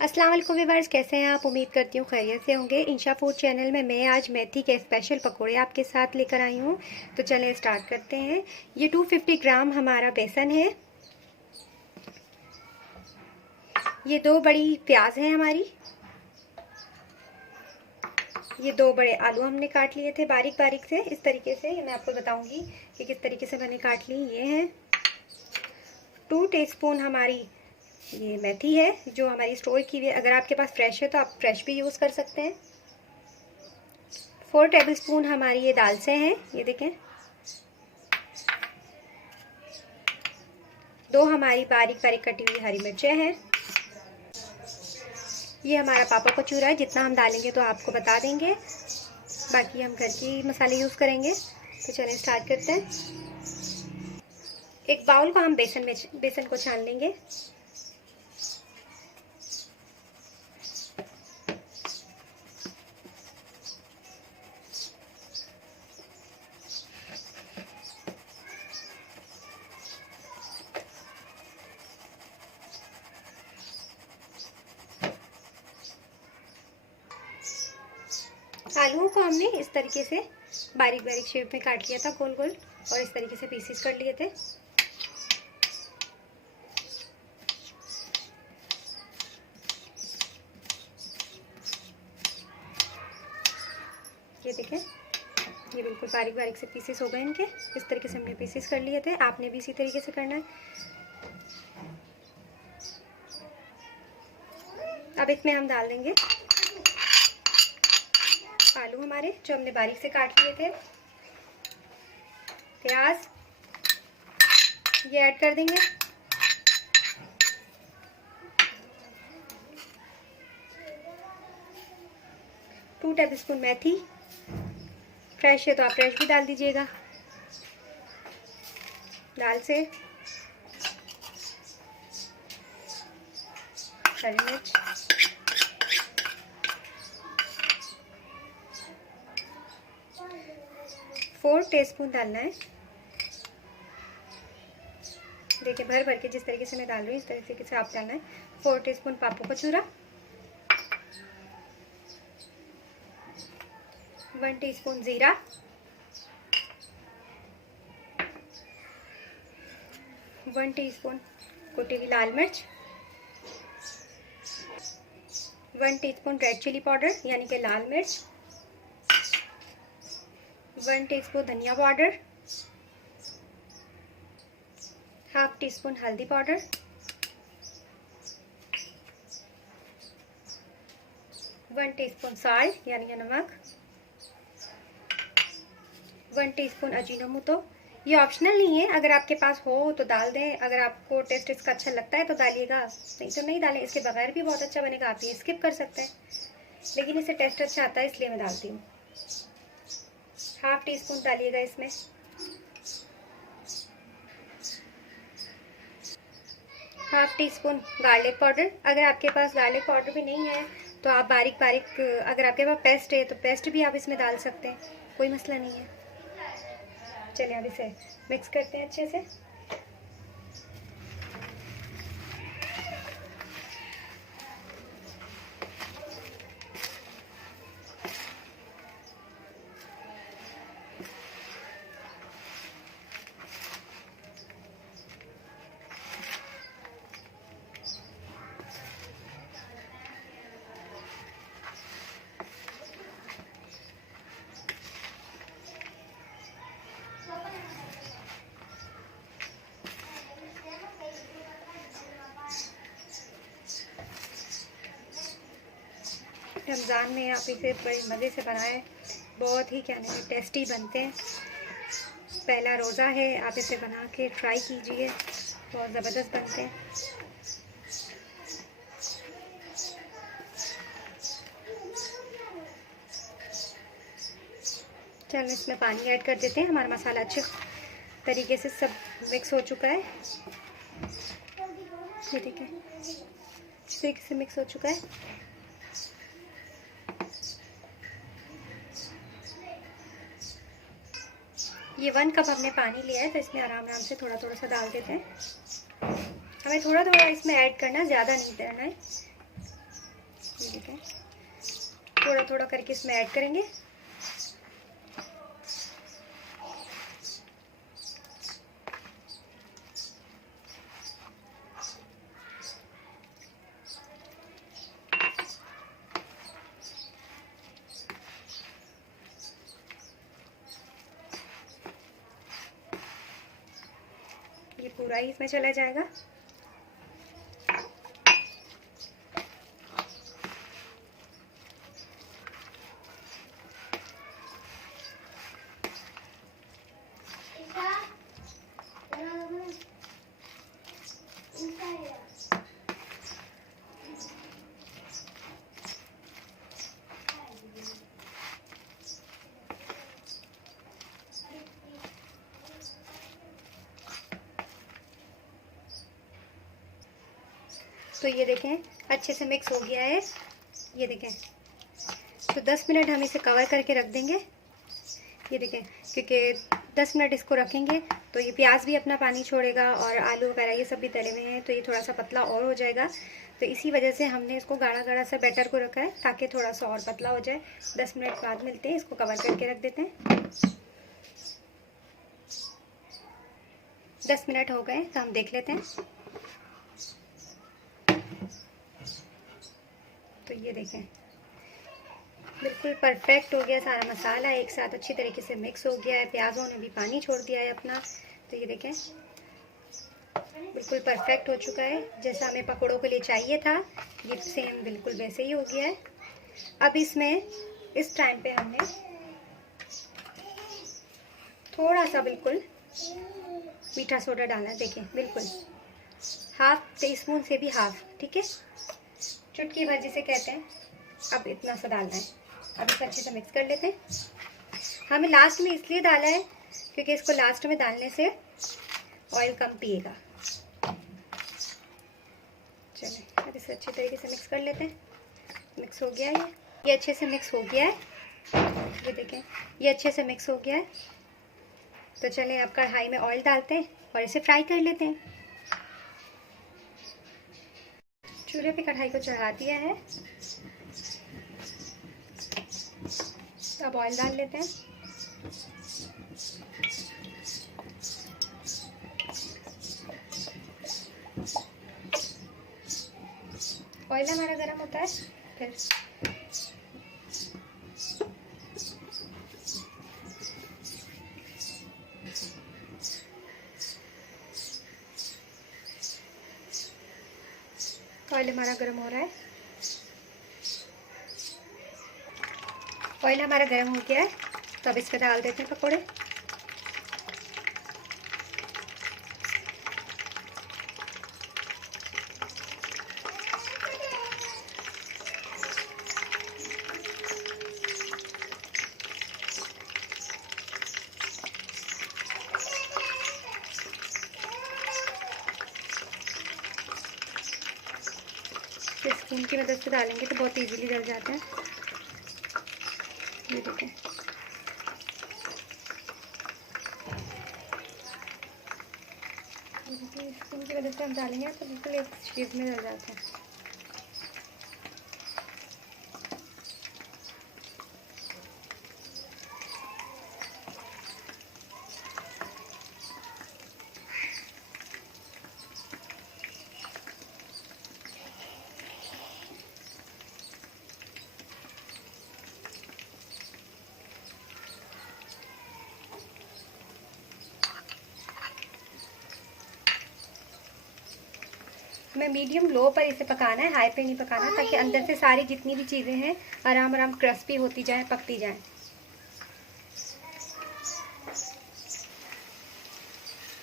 अस्सलाम वालेकुम व्यूअर्स, कैसे हैं आप? उम्मीद करती हूँ खैरियत से होंगे। इंशा फूड चैनल में मैं आज मेथी के स्पेशल पकोड़े आपके साथ लेकर आई हूँ। तो चलें स्टार्ट करते हैं। ये 250 ग्राम हमारा बेसन है। ये 2 बड़ी प्याज है हमारी। ये 2 बड़े आलू हमने काट लिए थे बारीक बारीक से, इस तरीके से। ये मैं आपको बताऊँगी कि किस तरीके से मैंने काट ली। ये हैं 2 टीस्पून हमारी ये मेथी है जो हमारी स्टोर की हुई है। अगर आपके पास फ्रेश है तो आप फ्रेश भी यूज़ कर सकते हैं। 4 टेबलस्पून हमारी ये दालचीनी हैं, ये देखें। 2 हमारी बारीक बारीक कटी हुई हरी मिर्चें हैं। ये हमारा पापा कचूरा है, जितना हम डालेंगे तो आपको बता देंगे, बाकी हम घर के मसाले यूज़ करेंगे। तो चलें स्टार्ट करते हैं। एक बाउल को हम बेसन को छान लेंगे। आलूओं को हमने इस तरीके से बारीक बारीक शेप में काट लिया था, गोल गोल, और इस तरीके से पीसेस कर लिए थे। ये देखें, ये बिल्कुल बारीक बारीक से पीसेस हो गए इनके। इस तरीके से हमने पीसेस कर लिए थे, आपने भी इसी तरीके से करना है। अब इसमें हम डाल देंगे आलू हमारे जो हमने बारीक से काट लिए थे, प्याज ये ऐड कर देंगे। टू टेबलस्पून मेथी, फ्रेश है तो आप फ्रेश भी डाल दीजिएगा। दाल से हरी मिर्च, फोर टीस्पून डालना है। देखिए भर भर के जिस तरीके से मैं डाल रही हूँ इस तरीके से आप डालना है। 4 टीस्पून पापू कचूरा, 1 टीस्पून जीरा, 1 टीस्पून कुटी हुई लाल मिर्च, 1 टीस्पून रेड चिली पाउडर यानी कि लाल मिर्च, 1 टीस्पून धनिया पाउडर, हाफ टी स्पून हल्दी पाउडर, 1 टीस्पून साल्ट यानी कि नमक, 1 टीस्पून अजीनोमोटो। ये ऑप्शनल नहीं है, अगर आपके पास हो तो डाल दें, अगर आपको टेस्ट इसका अच्छा लगता है तो डालिएगा, नहीं तो नहीं डालें। इसके बगैर भी बहुत अच्छा बनेगा, आप ये स्किप कर सकते हैं, लेकिन इससे टेस्ट अच्छा आता है इसलिए मैं डालती हूँ। हाफ टी स्पून डालिएगा इसमें। Half tea spoon garlic powder. अगर आपके पास गार्लिक पाउडर भी नहीं है तो आप बारीक बारीक, अगर आपके पास पेस्ट है तो पेस्ट भी आप इसमें डाल सकते हैं, कोई मसला नहीं है। चलिए अब इसे मिक्स करते हैं अच्छे से। रमज़ान में आप इसे बड़े मज़े से बनाएं, बहुत ही कहने में टेस्टी बनते हैं। पहला रोज़ा है, आप इसे बना के ट्राई कीजिए, बहुत ज़बरदस्त बनते हैं। चलो इसमें पानी ऐड कर देते हैं। हमारा मसाला अच्छे तरीके से सब मिक्स हो चुका है, ये देखिए इस तरीके से मिक्स हो चुका है। ये 1 कप हमने पानी लिया है, तो इसमें आराम आराम से थोड़ा थोड़ा सा डाल देते हैं। हमें थोड़ा थोड़ा इसमें ऐड करना, ज़्यादा नहीं करना है। ये देखें, थोड़ा थोड़ा करके इसमें ऐड करेंगे। ये पूरा ही इसमें चला जाएगा। तो ये देखें अच्छे से मिक्स हो गया है। ये देखें, तो 10 मिनट हम इसे कवर करके रख देंगे। ये देखें, क्योंकि 10 मिनट इसको रखेंगे तो ये प्याज भी अपना पानी छोड़ेगा और आलू वगैरह ये सब भी तले हुए हैं, तो ये थोड़ा सा पतला और हो जाएगा। तो इसी वजह से हमने इसको गाढ़ा गाढ़ा सा बैटर को रखा है, ताकि थोड़ा सा और पतला हो जाए। 10 मिनट बाद मिलते हैं, इसको कवर करके रख देते हैं। 10 मिनट हो गए तो हम देख लेते हैं। तो ये देखें बिल्कुल परफेक्ट हो गया, सारा मसाला एक साथ अच्छी तरीके से मिक्स हो गया है, प्याज़ों ने भी पानी छोड़ दिया है अपना। तो ये देखें बिल्कुल परफेक्ट हो चुका है, जैसा हमें पकौड़ों के लिए चाहिए था, ये सेम बिल्कुल वैसे ही हो गया है। अब इसमें इस टाइम पे हमने थोड़ा सा बिल्कुल मीठा सोडा डालना है। देखिए बिल्कुल हाफ टीस्पून से भी हाफ, ठीक है, चुटकी भर जिसे कहते हैं। अब इतना सा डालना है। अब इसे अच्छे से मिक्स कर लेते हैं। हमें लास्ट में इसलिए डाला है क्योंकि इसको लास्ट में डालने से ऑयल कम पिएगा। चलिए अब इसे अच्छे तरीके से मिक्स कर लेते हैं। मिक्स हो गया है, ये अच्छे से मिक्स हो गया है। ये देखें ये अच्छे से मिक्स हो गया है। तो चलें अब कढ़ाई में ऑयल डालते हैं और इसे फ्राई कर लेते हैं। चूल्हे पे कढ़ाई को चढ़ा दिया है, अब ऑयल डाल लेते हैं। ऑयल हमारा गर्म होता है, फिर ऑयल हमारा गर्म हो रहा है। ऑयल हमारा गर्म हो गया है, तो अब इस पर डाल देते हैं पकौड़े। स्पून की मदद से डालेंगे तो बहुत इजीली डल जाते हैं। ये देखें स्पून की मदद से हम डालेंगे तो बिल्कुल एक शेप में डल जाते हैं। हमें मीडियम लो पर इसे पकाना है, हाई पे नहीं पकाना, ताकि अंदर से सारी जितनी भी चीज़ें हैं आराम आराम क्रिस्पी होती जाए, पकती जाए।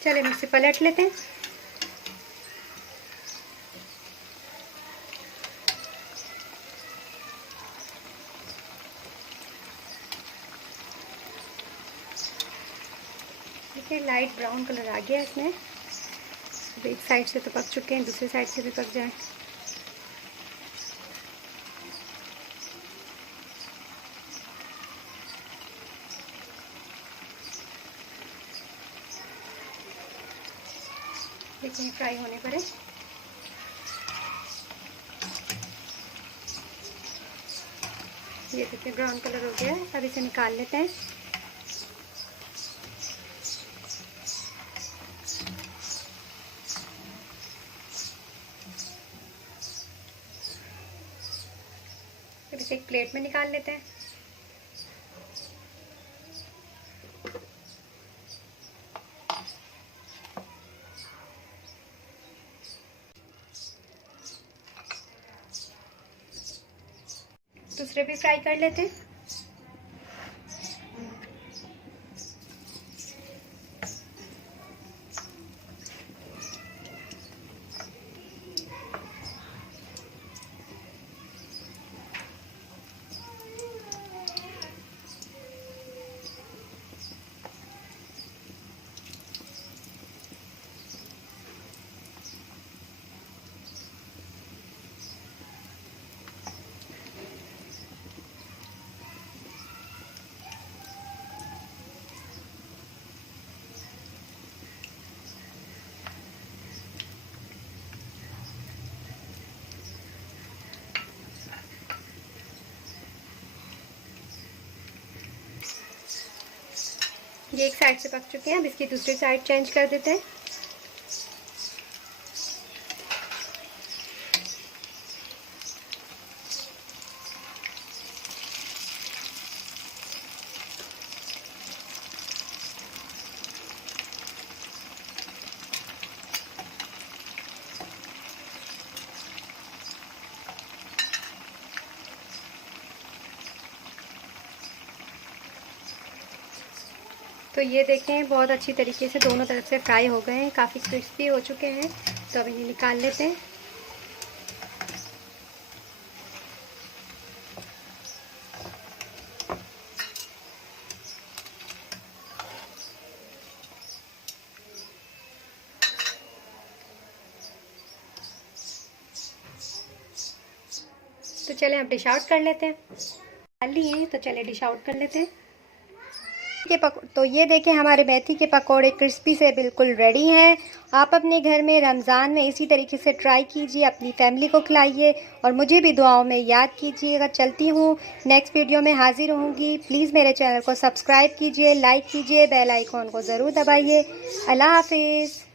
चलिए हम इसे पलट लेते हैं। देखिए लाइट ब्राउन कलर आ गया इसमें। एक साइड से तो पक चुके हैं, दूसरी साइड से भी पक जाए। देखिए फ्राई होने पर है। ये देखिए ब्राउन कलर हो गया है। अब इसे निकाल लेते हैं। अब इसे एक प्लेट में निकाल लेते हैं। दूसरे भी फ्राई कर लेते हैं। ये एक साइड से पक चुके हैं। अब इसकी दूसरी साइड चेंज कर देते हैं। तो ये देखें बहुत अच्छी तरीके से दोनों तरफ से फ्राई हो गए हैं, काफ़ी क्रिस्पी हो चुके हैं। तो अब इन्हें निकाल लेते हैं। तो चलें अब डिश आउट कर लेते हैं। डाल लिए तो चले डिश आउट कर लेते हैं। तो ये देखें हमारे मेथी के पकोड़े क्रिस्पी से बिल्कुल रेडी हैं। आप अपने घर में रमज़ान में इसी तरीके से ट्राई कीजिए, अपनी फैमिली को खिलाइए और मुझे भी दुआओं में याद कीजिएगा। चलती हूँ, नेक्स्ट वीडियो में हाजिर होंगी। प्लीज़ मेरे चैनल को सब्सक्राइब कीजिए, लाइक कीजिए, बेल आइकॉन को ज़रूर दबाइए। अल्लाह हाफिज़।